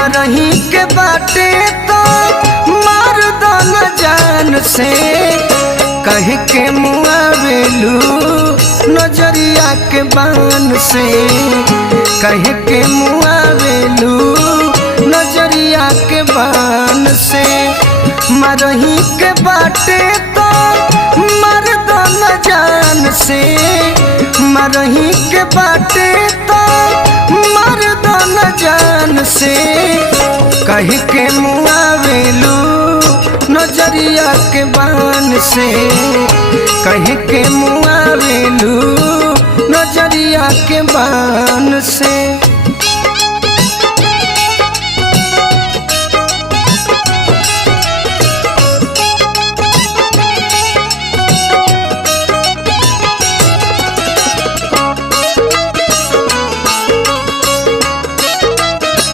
मरही के बाटे तो मार दो न जान से कह के मुआवेलू नजरिया के बान से कह के मुआवेलू नजरिया के बान से मरही के बाटे तो मर दो न जान से मरही के बाटे तो मर दो न जान से कह के मुआवेलू नजरिया के बान से कह के मुआवेलू नजरिया के बान से।